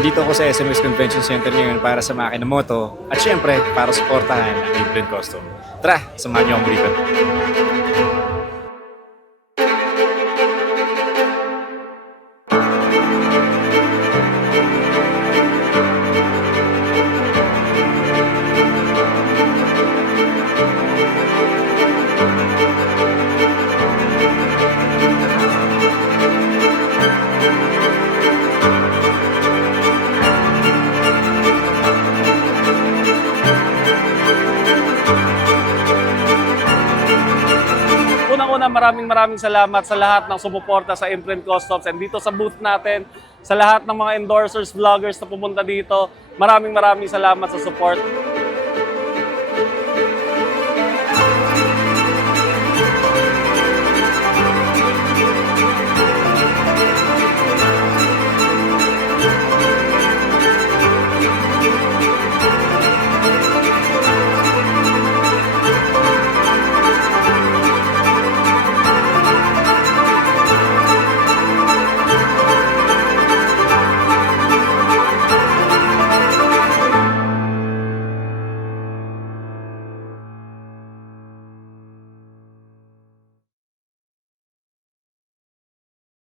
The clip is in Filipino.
Nandito ako sa SMX Convention Center ngayon para sa Makina Moto at syempre para suportahan ang April Custom. Tara, samahan niyo ako dito. Unang-una, maraming salamat sa lahat ng sumuporta sa Imprint Customs and dito sa booth natin, sa lahat ng mga endorsers, vloggers na pumunta dito. Maraming salamat sa support.